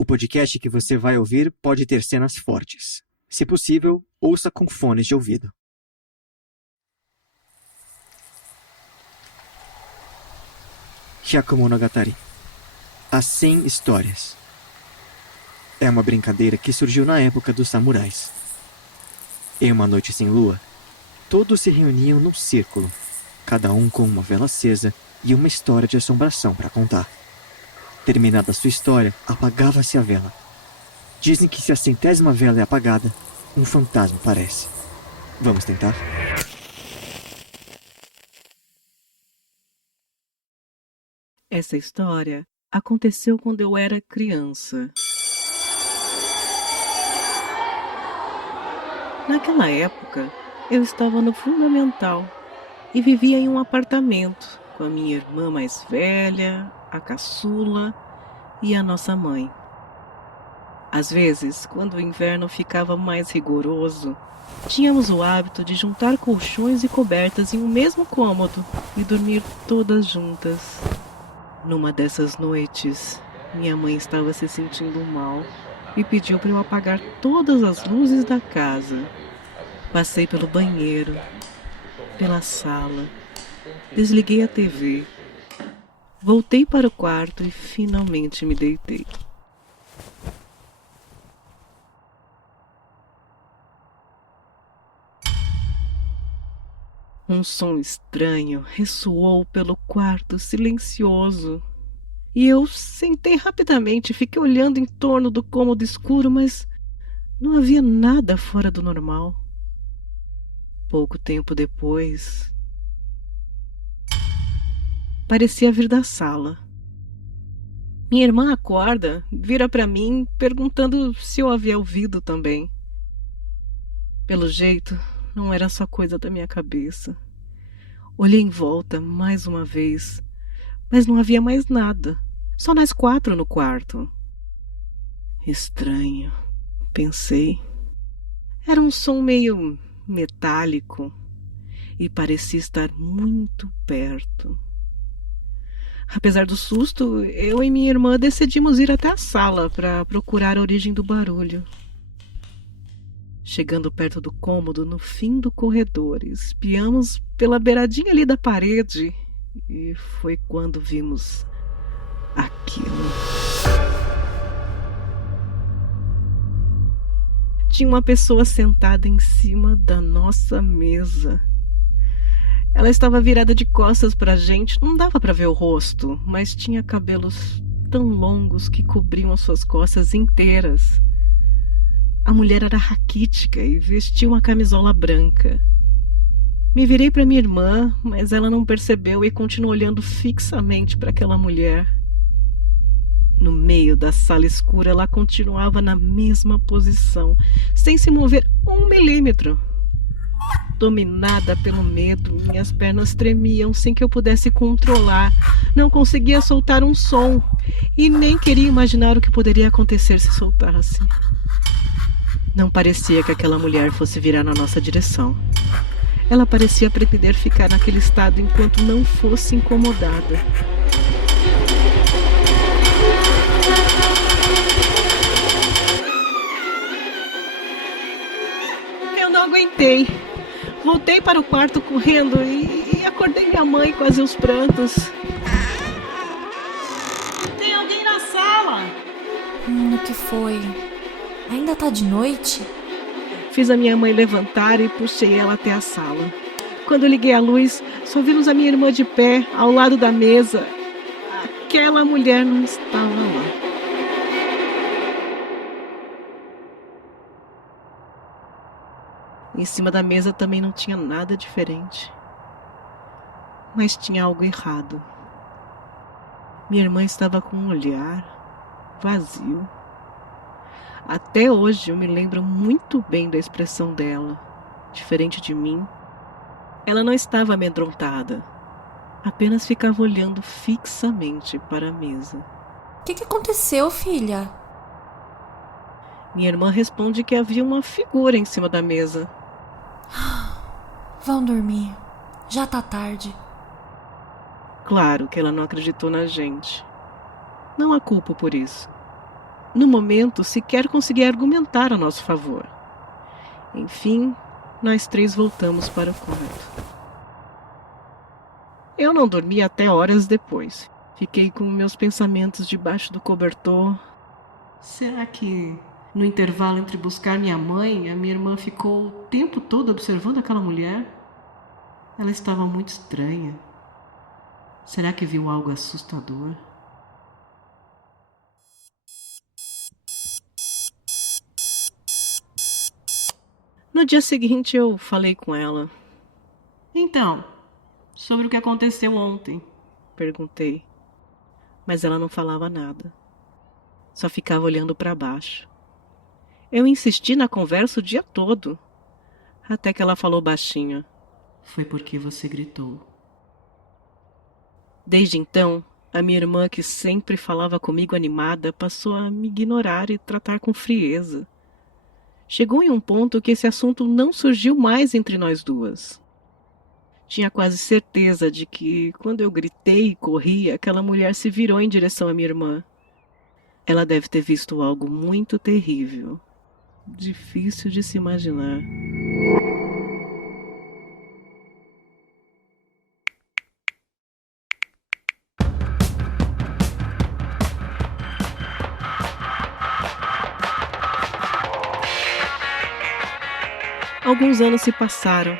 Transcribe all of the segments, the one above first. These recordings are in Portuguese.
O podcast que você vai ouvir pode ter cenas fortes. Se possível, ouça com fones de ouvido. Hyakumonogatari. As 100 histórias. É uma brincadeira que surgiu na época dos samurais. Em uma noite sem lua, todos se reuniam num círculo, cada um com uma vela acesa e uma história de assombração para contar. Terminada sua história, apagava-se a vela. Dizem que se a 100ª vela é apagada, um fantasma aparece. Vamos tentar? Essa história aconteceu quando eu era criança. Naquela época, eu estava no fundamental e vivia em um apartamento com a minha irmã mais velha, a caçula e a nossa mãe. Às vezes, quando o inverno ficava mais rigoroso, tínhamos o hábito de juntar colchões e cobertas em um mesmo cômodo e dormir todas juntas. Numa dessas noites, minha mãe estava se sentindo mal e pediu para eu apagar todas as luzes da casa. Passei pelo banheiro, pela sala, desliguei a TV, voltei para o quarto e finalmente me deitei. Um som estranho ressoou pelo quarto silencioso. E eu sentei rapidamente e fiquei olhando em torno do cômodo escuro, mas não havia nada fora do normal. Pouco tempo depois, parecia vir da sala. Minha irmã acorda, vira para mim perguntando se eu havia ouvido também. Pelo jeito, não era só coisa da minha cabeça. Olhei em volta mais uma vez, mas não havia mais nada. Só nós 4 no quarto. Estranho, pensei. Era um som meio metálico e parecia estar muito perto. Apesar do susto, eu e minha irmã decidimos ir até a sala para procurar a origem do barulho. Chegando perto do cômodo, no fim do corredor, espiamos pela beiradinha ali da parede e foi quando vimos aquilo. Tinha uma pessoa sentada em cima da nossa mesa. Ela estava virada de costas para a gente, não dava para ver o rosto, mas tinha cabelos tão longos que cobriam as suas costas inteiras. A mulher era raquítica e vestia uma camisola branca. Me virei para minha irmã, mas ela não percebeu e continuou olhando fixamente para aquela mulher. No meio da sala escura, ela continuava na mesma posição, sem se mover 1 milímetro. Dominada pelo medo, minhas pernas tremiam sem que eu pudesse controlar. Não conseguia soltar um som e nem queria imaginar o que poderia acontecer se soltasse. Não parecia que aquela mulher fosse virar na nossa direção. Ela parecia pretender ficar naquele estado enquanto não fosse incomodada. Eu não aguentei. Voltei para o quarto correndo e acordei minha mãe quase aos prantos. Tem alguém na sala? O que foi? Ainda tá de noite? Fiz a minha mãe levantar e puxei ela até a sala. Quando eu liguei a luz, só vimos a minha irmã de pé, ao lado da mesa. Aquela mulher não estava lá. Em cima da mesa também não tinha nada diferente. Mas tinha algo errado. Minha irmã estava com um olhar vazio. Até hoje eu me lembro muito bem da expressão dela. Diferente de mim, ela não estava amedrontada. Apenas ficava olhando fixamente para a mesa. O que aconteceu, filha? Minha irmã responde que havia uma figura em cima da mesa. Vão dormir. Já tá tarde. Claro que ela não acreditou na gente. Não a culpo por isso. No momento, sequer conseguia argumentar a nosso favor. Enfim, nós 3 voltamos para o quarto. Eu não dormi até horas depois. Fiquei com meus pensamentos debaixo do cobertor. Será que, no intervalo entre buscar minha mãe, a minha irmã ficou o tempo todo observando aquela mulher? Ela estava muito estranha. Será que viu algo assustador? No dia seguinte eu falei com ela. Então, sobre o que aconteceu ontem? Perguntei. Mas ela não falava nada. Só ficava olhando para baixo. Eu insisti na conversa o dia todo. Até que ela falou baixinho. Foi porque você gritou. Desde então, a minha irmã, que sempre falava comigo animada, passou a me ignorar e tratar com frieza. Chegou em um ponto que esse assunto não surgiu mais entre nós duas. Tinha quase certeza de que, quando eu gritei e corri, aquela mulher se virou em direção à minha irmã. Ela deve ter visto algo muito terrível. Difícil de se imaginar. Alguns anos se passaram.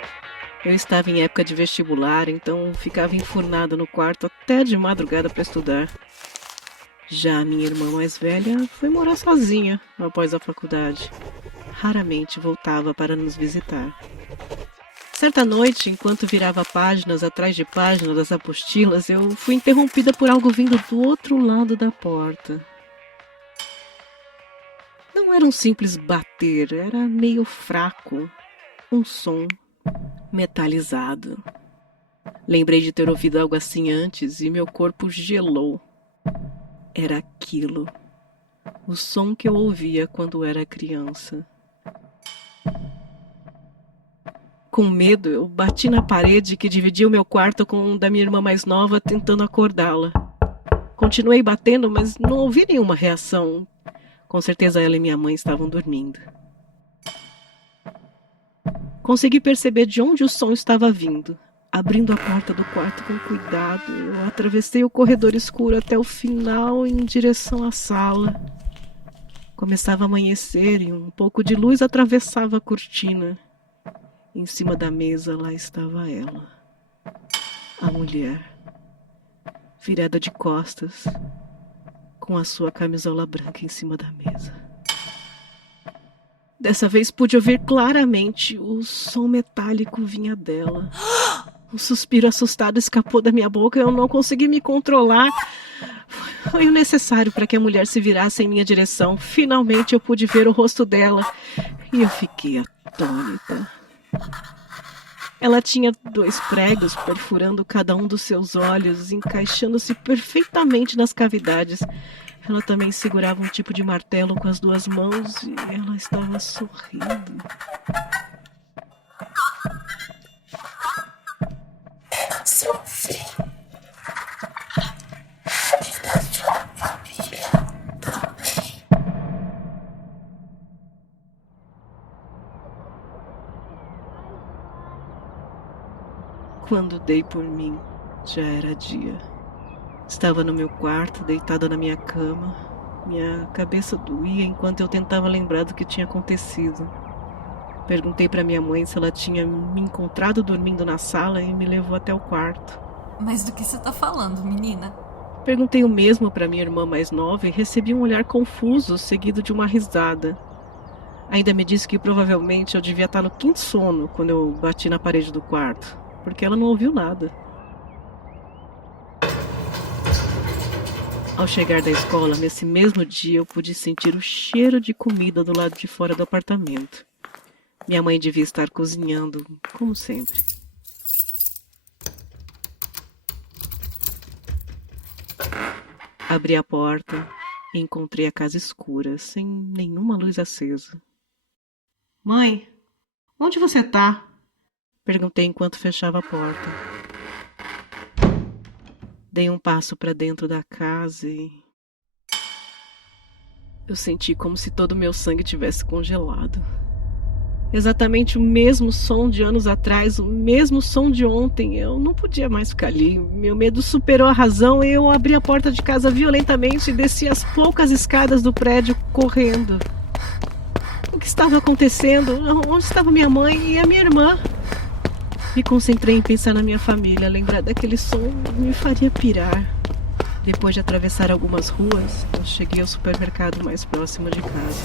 Eu estava em época de vestibular, então ficava enfurnada no quarto até de madrugada para estudar. Já a minha irmã mais velha foi morar sozinha após a faculdade. Raramente voltava para nos visitar. Certa noite, enquanto virava páginas atrás de páginas das apostilas, eu fui interrompida por algo vindo do outro lado da porta. Não era um simples bater, era meio fraco. Um som metalizado. Lembrei de ter ouvido algo assim antes e meu corpo gelou. Era aquilo. O som que eu ouvia quando era criança. Com medo, eu bati na parede que dividia o meu quarto com o da minha irmã mais nova, tentando acordá-la. Continuei batendo, mas não ouvi nenhuma reação. Com certeza ela e minha mãe estavam dormindo. Consegui perceber de onde o som estava vindo. Abrindo a porta do quarto com cuidado, eu atravessei o corredor escuro até o final em direção à sala. Começava a amanhecer e um pouco de luz atravessava a cortina. Em cima da mesa lá estava ela, a mulher, virada de costas, com a sua camisola branca em cima da mesa. Dessa vez pude ouvir claramente. O som metálico vinha dela. Um suspiro assustado escapou da minha boca e eu não consegui me controlar. Foi o necessário para que a mulher se virasse em minha direção. Finalmente eu pude ver o rosto dela e eu fiquei atônita. Ela tinha 2 pregos perfurando cada um dos seus olhos, encaixando-se perfeitamente nas cavidades. Ela também segurava um tipo de martelo com as 2 mãos e ela estava sorrindo. Sofre. Quando dei por mim, já era dia. Estava no meu quarto, deitada na minha cama. Minha cabeça doía enquanto eu tentava lembrar do que tinha acontecido. Perguntei para minha mãe se ela tinha me encontrado dormindo na sala e me levou até o quarto. Mas do que você tá falando, menina? Perguntei o mesmo para minha irmã mais nova e recebi um olhar confuso, seguido de uma risada. Ainda me disse que provavelmente eu devia estar no 5º sono quando eu bati na parede do quarto, porque ela não ouviu nada. Ao chegar da escola, nesse mesmo dia, eu pude sentir o cheiro de comida do lado de fora do apartamento. Minha mãe devia estar cozinhando, como sempre. Abri a porta e encontrei a casa escura, sem nenhuma luz acesa. Mãe, onde você tá? Perguntei enquanto fechava a porta. Dei um passo para dentro da casa e... Eu senti como se todo o meu sangue tivesse congelado. Exatamente o mesmo som de anos atrás, o mesmo som de ontem. Eu não podia mais ficar ali. Meu medo superou a razão e eu abri a porta de casa violentamente e desci as poucas escadas do prédio correndo. O que estava acontecendo? Onde estava minha mãe e a minha irmã? Me concentrei em pensar na minha família. Lembrar daquele som me faria pirar. Depois de atravessar algumas ruas, eu cheguei ao supermercado mais próximo de casa.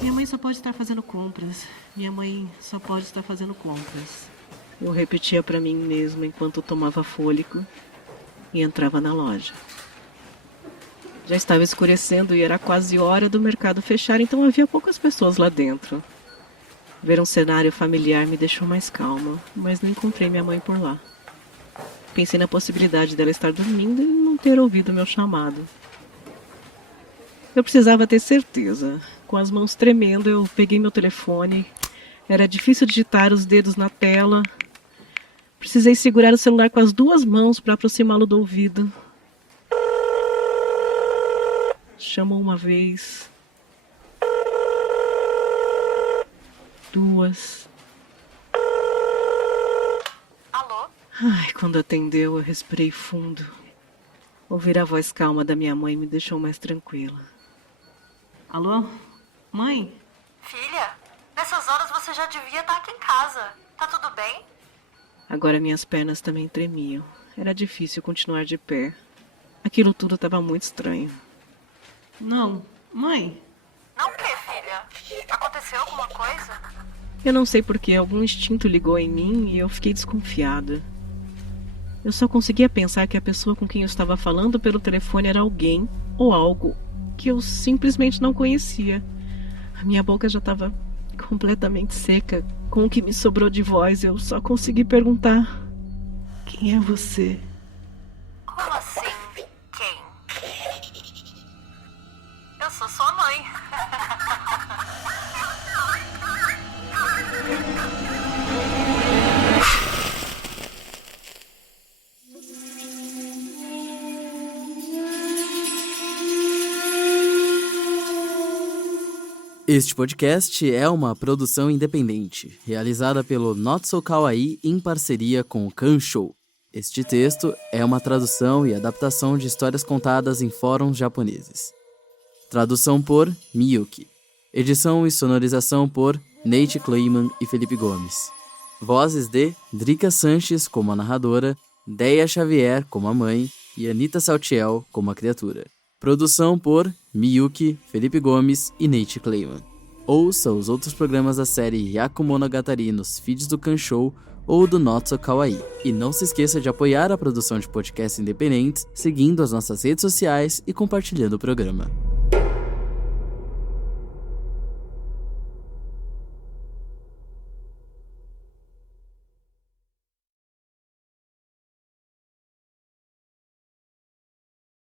Minha mãe só pode estar fazendo compras. Minha mãe só pode estar fazendo compras. Eu repetia para mim mesma enquanto tomava fôlego e entrava na loja. Já estava escurecendo e era quase hora do mercado fechar, então havia poucas pessoas lá dentro. Ver um cenário familiar me deixou mais calma, mas não encontrei minha mãe por lá. Pensei na possibilidade dela estar dormindo e não ter ouvido meu chamado. Eu precisava ter certeza. Com as mãos tremendo, eu peguei meu telefone. Era difícil digitar os dedos na tela. Precisei segurar o celular com as duas mãos para aproximá-lo do ouvido. Chamou uma vez. 2. Alô? Ai, quando atendeu, eu respirei fundo. Ouvir a voz calma da minha mãe me deixou mais tranquila. Alô? Mãe? Filha, nessas horas você já devia estar aqui em casa. Tá tudo bem? Agora minhas pernas também tremiam. Era difícil continuar de pé. Aquilo tudo estava muito estranho. Não, mãe. Não o quê, filha? Aconteceu alguma coisa? Eu não sei porque algum instinto ligou em mim e eu fiquei desconfiada. Eu só conseguia pensar que a pessoa com quem eu estava falando pelo telefone era alguém ou algo que eu simplesmente não conhecia. A minha boca já estava completamente seca. Com o que me sobrou de voz, eu só consegui perguntar: quem é você? Como assim? Quem? Eu sou sua mãe. Este podcast é uma produção independente, realizada pelo Not So Kawaii em parceria com o Kanshou. Este texto é uma tradução e adaptação de histórias contadas em fóruns japoneses. Tradução por Miyuki. Edição e sonorização por Nate Kleiman e Felipe Gomes. Vozes de Drica Sanches como a narradora, Deia Xavier como a mãe e Anitta Saltiel como a criatura. Produção por Miyuki, Felipe Gomes e Nate Kleiman. Ouça os outros programas da série Hyaku Monogatari nos feeds do Kanshou ou do Not So Kawaii. E não se esqueça de apoiar a produção de podcasts independentes, seguindo as nossas redes sociais e compartilhando o programa.